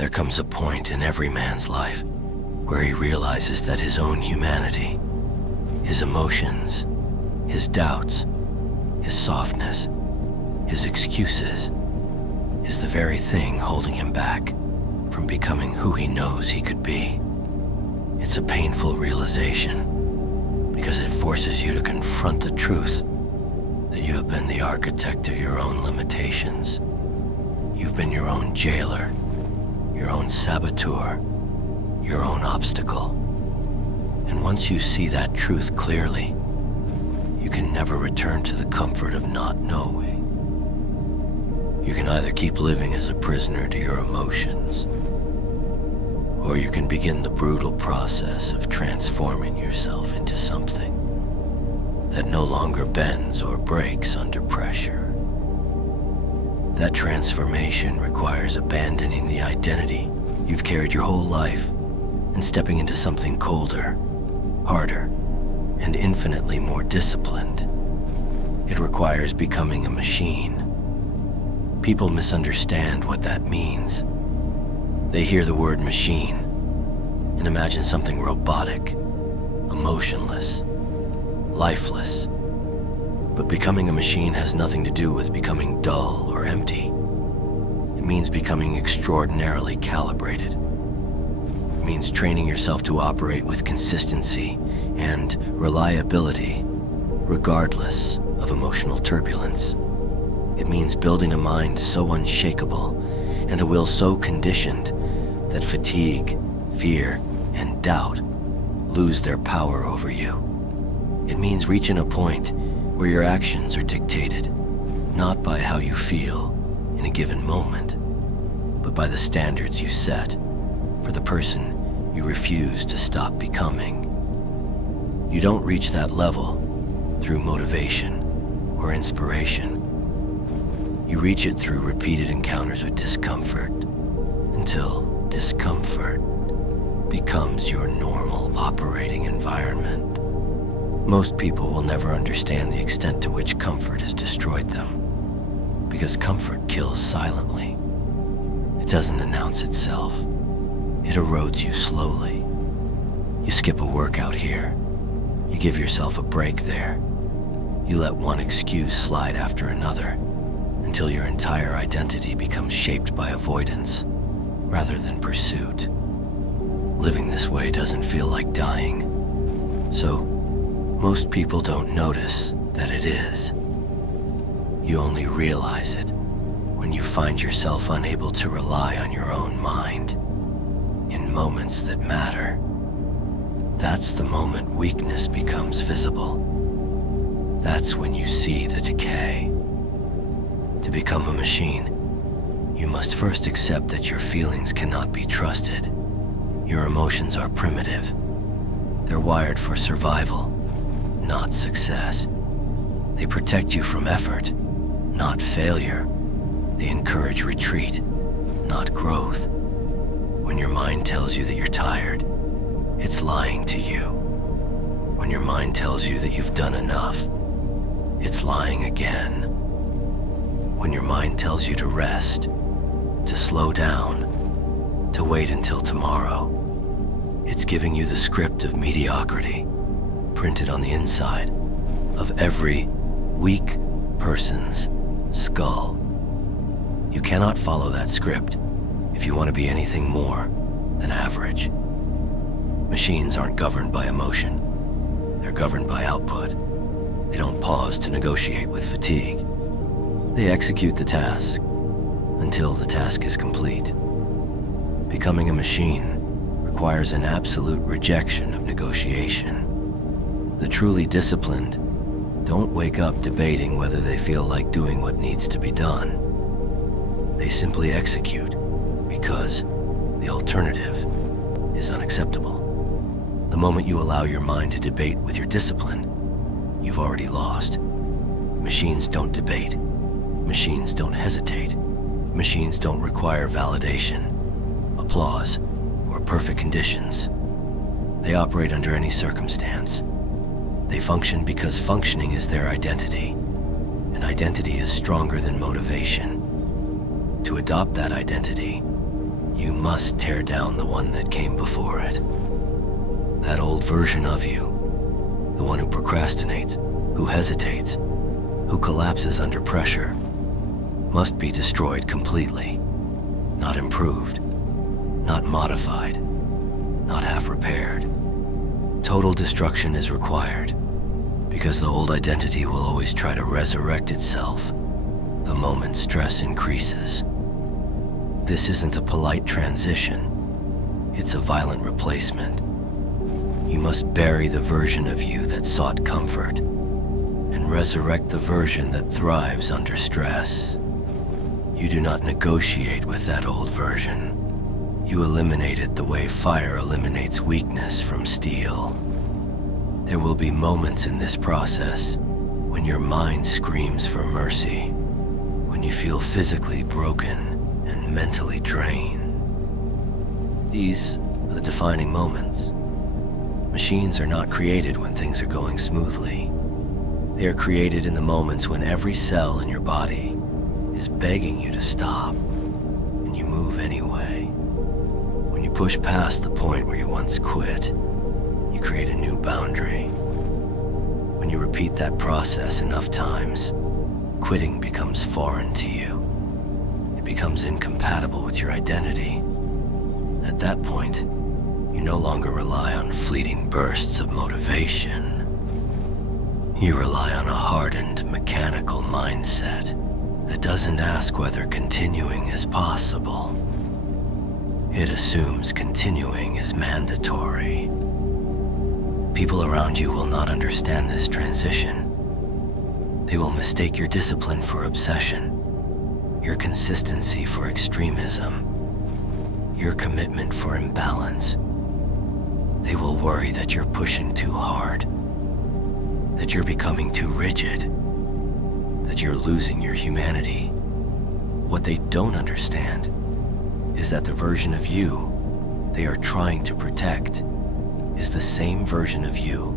There comes a point in every man's life where he realizes that his own humanity, his emotions, his doubts, his softness, his excuses, is the very thing holding him back from becoming who he knows he could be. It's a painful realization because it forces you to confront the truth that you have been the architect of your own limitations. You've been your own jailer, your own saboteur, your own obstacle. And once you see that truth clearly, you can never return to the comfort of not knowing. You can either keep living as a prisoner to your emotions, or you can begin the brutal process of transforming yourself into something that no longer bends or breaks under pressure. That transformation requires abandoning the identity you've carried your whole life and stepping into something colder, harder, and infinitely more disciplined. It requires becoming a machine. People misunderstand what that means. They hear the word machine and imagine something robotic, emotionless, lifeless. But becoming a machine has nothing to do with becoming dull or empty. It means becoming extraordinarily calibrated. It means training yourself to operate with consistency and reliability, regardless of emotional turbulence. It means building a mind so unshakable and a will so conditioned that fatigue, fear, and doubt lose their power over you. It means reaching a point where your actions are dictated not by how you feel in a given moment, but by the standards you set for the person you refuse to stop becoming. You don't reach that level through motivation or inspiration. You reach it through repeated encounters with discomfort until discomfort becomes your normal operating environment. Most people will never understand the extent to which comfort has destroyed them, because comfort kills silently. It doesn't announce itself. It erodes you slowly. You skip a workout here. You give yourself a break there. You let one excuse slide after another until your entire identity becomes shaped by avoidance rather than pursuit. Living this way doesn't feel like dying, so most people don't notice that it is. You only realize it when you find yourself unable to rely on your own mind in moments that matter. That's the moment weakness becomes visible. That's when you see the decay. To become a machine, you must first accept that your feelings cannot be trusted. Your emotions are primitive. They're wired for survival, not success. They protect you from effort, not failure. They encourage retreat, not growth. When your mind tells you that you're tired, it's lying to you. When your mind tells you that you've done enough, it's lying again. When your mind tells you to rest, to slow down, to wait until tomorrow, it's giving you the script of mediocrity printed on the inside of every weak person's skull. You cannot follow that script if you want to be anything more than average. Machines aren't governed by emotion. They're governed by output. They don't pause to negotiate with fatigue. They execute the task until the task is complete. Becoming a machine requires an absolute rejection of negotiation. The truly disciplined don't wake up debating whether they feel like doing what needs to be done. They simply execute because the alternative is unacceptable. The moment you allow your mind to debate with your discipline, you've already lost. Machines don't debate. Machines don't hesitate. Machines don't require validation, applause, or perfect conditions. They operate under any circumstance. They function because functioning is their identity, and identity is stronger than motivation. To adopt that identity, You must tear down the one that came before it. That old version of you, the one who procrastinates, who hesitates, who collapses under pressure, must be destroyed completely, not improved, not modified, not half repaired. Total destruction is required, because the old identity will always try to resurrect itself the moment stress increases. This isn't a polite transition, it's a violent replacement. You must bury the version of you that sought comfort and resurrect the version that thrives under stress. You do not negotiate with that old version. You eliminate it the way fire eliminates weakness from steel. There will be moments in this process when your mind screams for mercy, when you feel physically broken and mentally drained. These are the defining moments. Machines are not created when things are going smoothly. They are created in the moments when every cell in your body is begging you to stop, and you move anyway. When you push past the point where you once quit, you create a new boundary. When you repeat that process enough times, quitting becomes foreign to you. It becomes incompatible with your identity. At that point, you no longer rely on fleeting bursts of motivation. You rely on a hardened, mechanical mindset that doesn't ask whether continuing is possible. It assumes continuing is mandatory. People around you will not understand this transition. They will mistake your discipline for obsession, your consistency for extremism, your commitment for imbalance. They will worry that you're pushing too hard, that you're becoming too rigid, that you're losing your humanity. What they don't understand is that the version of you they are trying to protect is the same version of you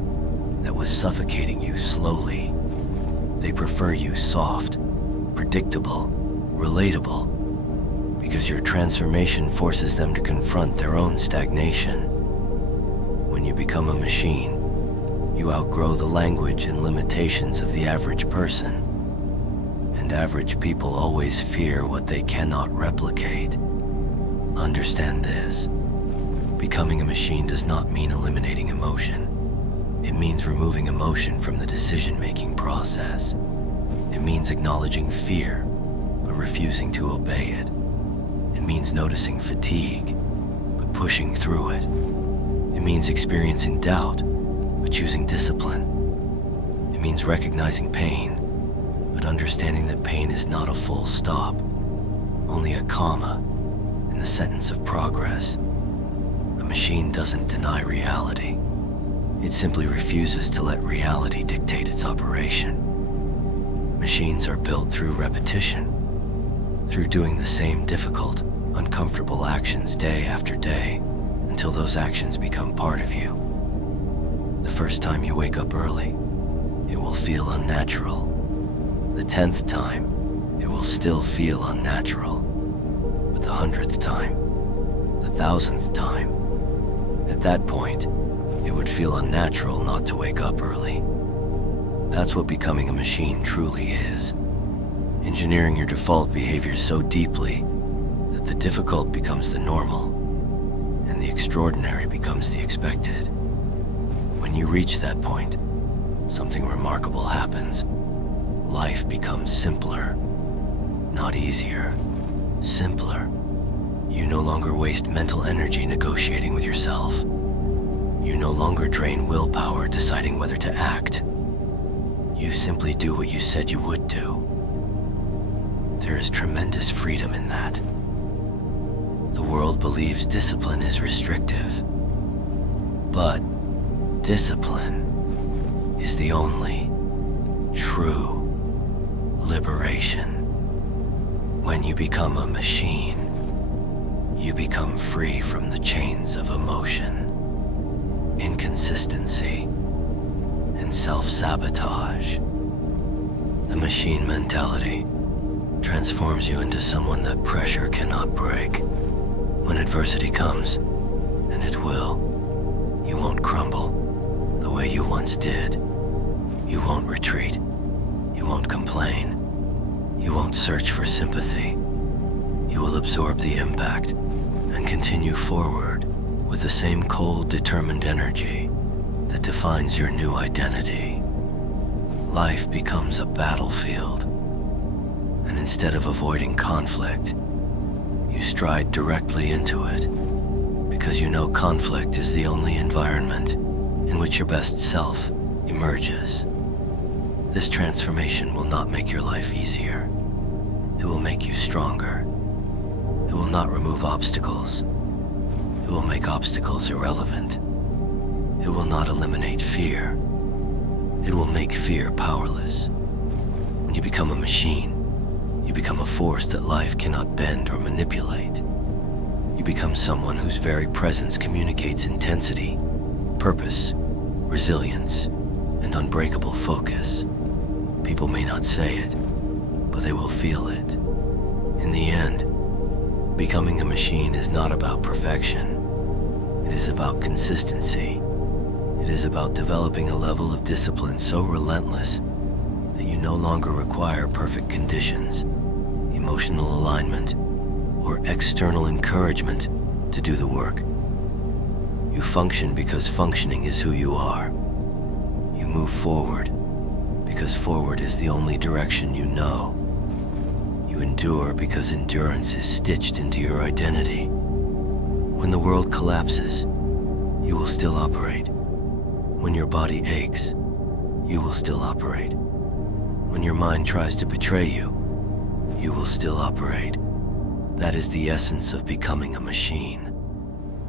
that was suffocating you slowly. They prefer you soft, predictable, relatable, because your transformation forces them to confront their own stagnation. When you become a machine, you outgrow the language and limitations of the average person. And average people always fear what they cannot replicate. Understand this. Becoming a machine does not mean eliminating emotion. It means removing emotion from the decision-making process. It means acknowledging fear, but refusing to obey it. It means noticing fatigue, but pushing through it. It means experiencing doubt, but choosing discipline. It means recognizing pain, but understanding that pain is not a full stop, only a comma in the sentence of progress. A machine doesn't deny reality. It simply refuses to let reality dictate its operation. Machines are built through repetition, through doing the same difficult, uncomfortable actions day after day, until those actions become part of you. The first time you wake up early, it will feel unnatural. The 10th time, it will still feel unnatural. But the 100th time, the 1000th time, at that point, it would feel unnatural not to wake up early. That's what becoming a machine truly is. Engineering your default behavior so deeply that the difficult becomes the normal and the extraordinary becomes the expected. When you reach that point, something remarkable happens. Life becomes simpler, not easier, simpler. You no longer waste mental energy negotiating with yourself. You no longer drain willpower deciding whether to act. You simply do what you said you would do. There is tremendous freedom in that. The world believes discipline is restrictive, but discipline is the only true liberation. When you become a machine, you become free from the chains of emotion, inconsistency, and self-sabotage. The machine mentality transforms you into someone that pressure cannot break, When adversity comes, and it will, you won't crumble the way you once did. You won't retreat. You won't complain. You won't search for sympathy. You will absorb the impact and continue forward with the same cold, determined energy that defines your new identity. Life becomes a battlefield, and instead of avoiding conflict, you stride directly into it, because you know conflict is the only environment in which your best self emerges. This transformation will not make your life easier. It will make you stronger. It will not remove obstacles. It will make obstacles irrelevant. It will not eliminate fear. It will make fear powerless. When you become a machine, you become a force that life cannot bend or manipulate. You become someone whose very presence communicates intensity, purpose, resilience, and unbreakable focus. People may not say it, but they will feel it. In the end, becoming a machine is not about perfection. It is about consistency. It is about developing a level of discipline so relentless that you no longer require perfect conditions, emotional alignment, or external encouragement to do the work. You function because functioning is who you are. You move forward because forward is the only direction you know. You endure because endurance is stitched into your identity. When the world collapses, you will still operate. When your body aches, you will still operate. When your mind tries to betray you, you will still operate. That is the essence of becoming a machine.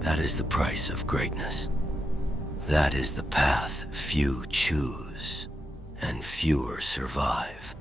That is the price of greatness. That is the path few choose and fewer survive.